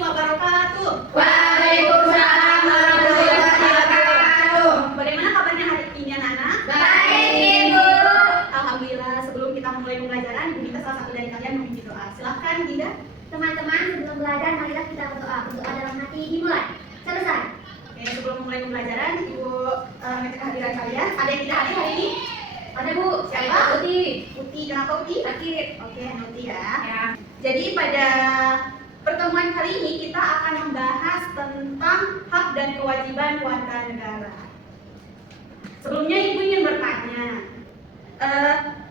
warahmatullahi wabarakatuh. Waalaikumsalam warahmatullahi wabarakatuh. Bagaimana kabarnya hari ini anak-anak? Baik, Ibu. Alhamdulillah, sebelum kita mulai pembelajaran, Ibu minta salah satu dari kalian memimpin doa. Silakan, Dinda. Teman-teman, sebelum belajar, marilah kita berdoa. Berdoa dalam hati dimulai. Selesai. Oke, sebelum mulai pembelajaran, Ibu minta kehadiran kalian. Ada yang tidak hadir hari ini? Ada Bu. Siapa? Uti. Uti, kenapa Uti? Sakit. Oke, Uti ya. Ya. Jadi pada pertemuan kali ini kita akan membahas tentang hak dan kewajiban warga negara. Sebelumnya Ibu ingin bertanya,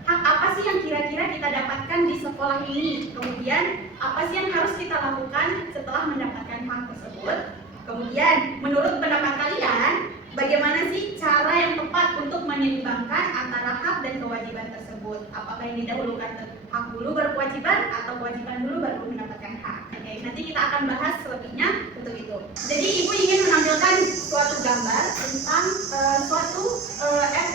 hak apa sih yang kira-kira kita dapatkan di sekolah ini? Kemudian apa sih yang harus kita lakukan setelah mendapatkan hak tersebut? Kemudian menurut pendapat kalian, bagaimana sih cara yang tepat untuk menyeimbangkan antara hak dan kewajiban tersebut? Apakah yang didahulukan hak dulu baru kewajiban atau kewajiban dulu baru mendapatkan hak? Oke, nanti kita akan bahas selebihnya untuk itu. Jadi Ibu ingin menampilkan suatu gambar tentang suatu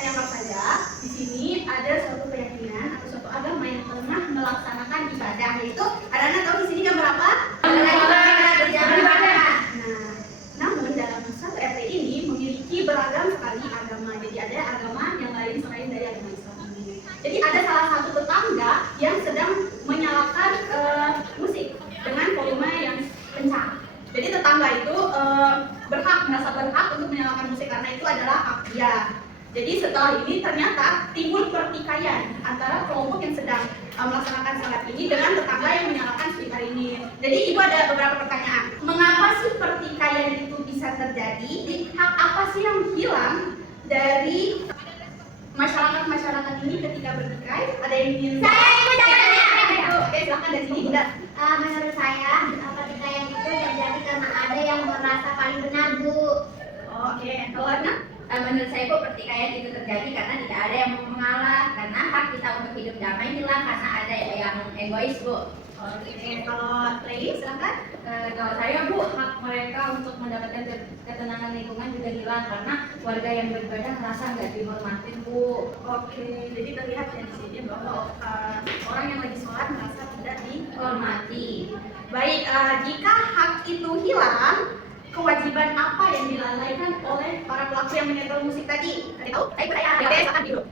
yang apa saja. Di sini ada suatu keyakinan atau suatu agama yang tengah melaksanakan ibadah, yaitu anak-anak tahu di sini gambar apa? Namun dalam satu RT ini memiliki beragam sekali agama. Jadi ada agama yang lain selain dari agama Islam ini. Jadi ada salah satu tetangga yang sedang menyalakan musik dengan volume yang kencang. Jadi tetangga itu merasa berhak untuk menyalakan musik karena itu adalah hak dia. Jadi setelah ini ternyata timbul pertikaian antara kelompok yang sedang melaksanakan salat ini dengan tetangga yang menyalakan speaker ini. Jadi Ibu ada beberapa pertanyaan. Mengapa sih pertikaian itu bisa terjadi? Hak apa sih yang hilang dari masyarakat ini ketika bertikai? Ada yang ingin? Saya Ibu jawabnya. Oke, silakan dari sini Dinda. Menurut saya, pertikaian itu terjadi karena ada yang merasa paling benar, Bu. Oke, kalau Adna? Menurut saya Bu, pertikaian itu terjadi karena tidak ada yang mau mengalah, karena hak kita untuk hidup damai hilang karena ada yang egois Bu. Oke, kalau Lady silakan. Kalau saya Bu, hak mereka untuk mendapatkan ketenangan lingkungan juga hilang karena warga yang beribadah merasa nggak dihormatin Bu. Oke, jadi terlihat ya di sini bahwa orang yang lagi sholat merasa tidak dihormati. Baik, jika hak itu hilang, kewajiban apa yang dilalaikan oleh para pelaku yang menyetel musik tadi? Ada tahu? Ayo saya. Oke, silakan dulu.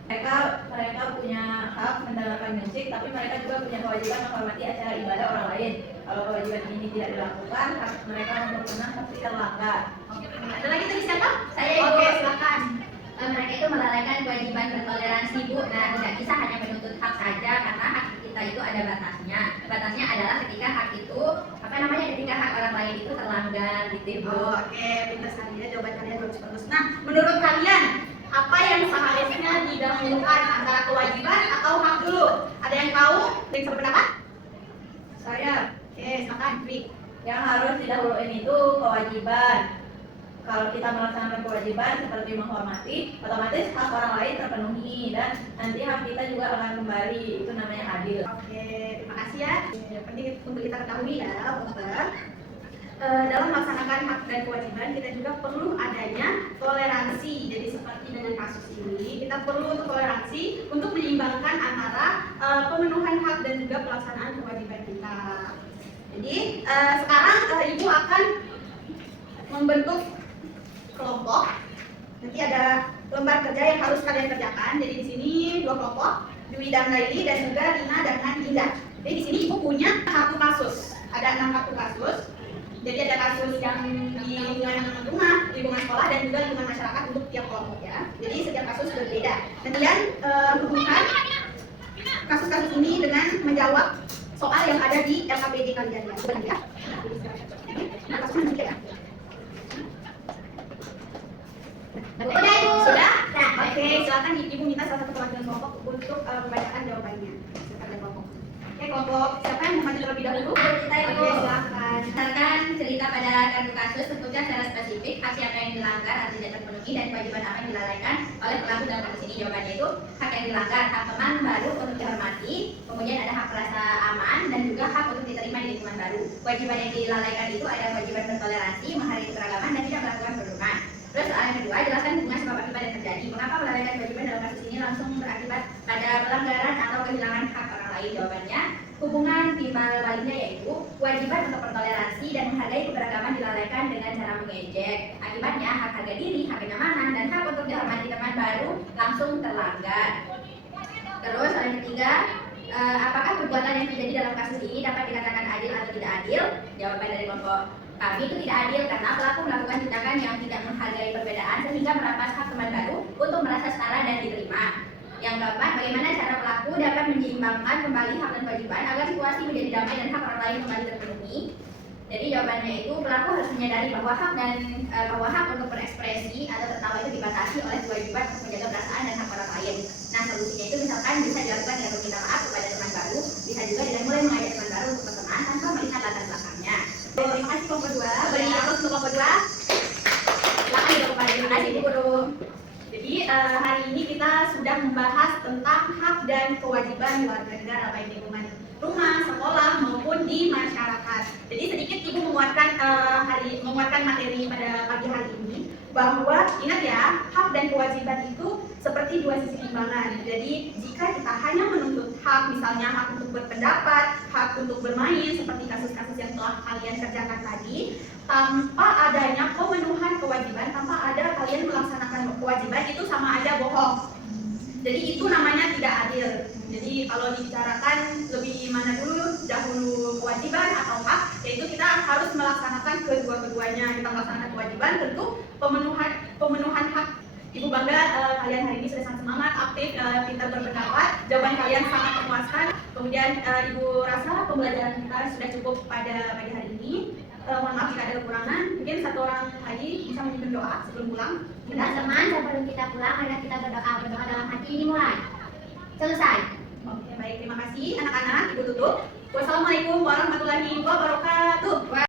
Mereka punya hak mendengarkan musik, tapi mereka juga punya kewajiban menghormati acara ibadah orang lain. Kalau kewajiban ini tidak dilakukan, hak mereka untuk tenang pasti terlanggar. Oke, ada lagi tadi siapa? Saya Ibu. Oke, silakan. Mereka itu melalaikan kewajiban bertoleransi Bu. Nah, tidak bisa hanya menuntut hak saja karena hak kita itu ada batasnya. Batasnya adalah ketika hak itu ketika hak orang lain itu terlanggar gitu Bu. Oke, pintar sekali ya, jawaban kalian bagus-bagus. Nah, menurut kalian apa yang seharusnya didahulukan antara kewajiban atau hak dulu? Ada yang tahu? Ada yang berpendapat? Saya Oke, silakan. Vic. yang harus didahuluin itu kewajiban. Kalau kita melaksanakan kewajiban seperti menghormati, otomatis hak orang lain terpenuhi dan nanti hak kita juga akan kembali. Itu namanya adil. Oke, terima kasih ya. Yang penting untuk kita ketahui ya, bahwa dalam melaksanakan hak dan kewajiban kita juga perlu adanya toleransi. Jadi seperti dengan kasus ini, kita perlu untuk toleransi untuk menyeimbangkan antara pemenuhan hak dan juga pelaksanaan kewajiban kita. Jadi sekarang Ibu akan membentuk kelompok. Nanti ada lembar kerja yang harus kalian kerjakan. Jadi di sini 2 kelompok, Dwi dan Laili dan juga Rina dengan Indah. Jadi di sini Ibu punya 1 kasus. Ada 6 kartu kasus. Jadi ada kasus yang di lingkungan sekolah dan juga lingkungan masyarakat untuk tiap kelompok ya. Jadi setiap kasus berbeda. Kemudian hubungkan kasus-kasus ini dengan menjawab soal yang ada di LKPD kalian ya. Nah, kasusnya juga ya. Udah, Ibu. Sudah? Nah, Oke, silakan Ibu minta salah satu perwakilan kelompok untuk membacakan jawabannya. Silakan kelompok. Oke, kelompok siapa yang mau maju terlebih dahulu? Kita Ibu. Oke, silakan. Berdasarkan cerita pada kartu kasus, sebutkan secara spesifik hak siapa yang dilanggar atau tidak terpenuhi dan kewajiban apa yang dilalaikan oleh pelaku dalam kasus ini. Jawabannya itu hak yang dilanggar, hak teman baru untuk dihormati, kemudian ada hak rasa aman dan juga hak untuk diterima di lingkungan baru. Kewajiban yang dilalaikan itu ada kewajiban bertoleransi, menghargai keragaman dan tidak melakukan perundungan. Terus soal yang kedua, jelaskan hubungan sebab akibat yang terjadi. Mengapa melalaikan kewajiban dalam kasus ini langsung berakibat pada pelanggaran atau kehilangan hak orang lain? Jawabannya, hubungan timbal baliknya yaitu kewajiban untuk bertoleransi dan menghargai mengejek. Akibatnya hak harga diri, hak kenyamanan, dan hak untuk dihormati teman baru langsung terlanggar. Terus yang ketiga, apakah perbuatan yang terjadi dalam kasus ini dapat dikatakan adil atau tidak adil? Jawaban dari kelompok kami itu tidak adil karena pelaku melakukan tindakan yang tidak menghargai perbedaan sehingga merampas hak teman baru untuk merasa setara dan diterima. Yang keempat, bagaimana cara pelaku dapat menyeimbangkan kembali hak dan kewajiban agar situasi menjadi damai dan hak orang lain kembali terpenuhi? Jadi jawabannya itu pelaku harus menyadari bahwa hak untuk berekspresi atau tertawa itu dibatasi oleh kewajiban untuk menjaga perasaan dan hak orang lain. Nah, solusinya itu misalkan bisa dilakukan dengan meminta maaf kepada teman baru, bisa juga dengan mulai mengajak teman baru untuk berteman tanpa melihat latar belakangnya. Terima kasih kelompok 2. Beri aplaus untuk kelompok 2. Silakan juga kepada terima kasih Bu Guru. Jadi hari ini kita sudah membahas tentang hak dan kewajiban warga negara baik di lingkungan rumah, sekolah maupun di masyarakat. Jadi sedikit Ibu menguatkan materi pada pagi hari ini bahwa ingat ya, hak dan kewajiban itu seperti dua sisi timbangan. Jadi jika kita hanya menuntut hak, misalnya hak untuk berpendapat, hak untuk bermain seperti kasus-kasus yang telah kalian kerjakan tadi, tanpa adanya pemenuhan kewajiban, tanpa ada kalian melaksanakan kewajiban, itu sama aja bohong. Jadi itu namanya tidak adil. Jadi kalau dibicarakan lebih mana dahulu kewajiban atau hak, yaitu kita harus melaksanakan kedua-keduanya. Kita melaksanakan kewajiban, tentu pemenuhan hak. Ibu bangga kalian hari ini sudah sangat semangat, aktif, pintar berpendapat. Jawaban kalian sangat memuaskan. Kemudian Ibu rasa pembelajaran kita sudah cukup pada pagi hari ini. Mohon maaf jika ada kekurangan. Mungkin satu orang lagi bisa memimpin doa sebelum pulang. Teman-teman, sebelum kita pulang, mari kita berdoa dalam hati ini mulai. Selesai. Oke, baik, terima kasih anak-anak. Ibu tutup. Wassalamualaikum warahmatullahi wabarakatuh.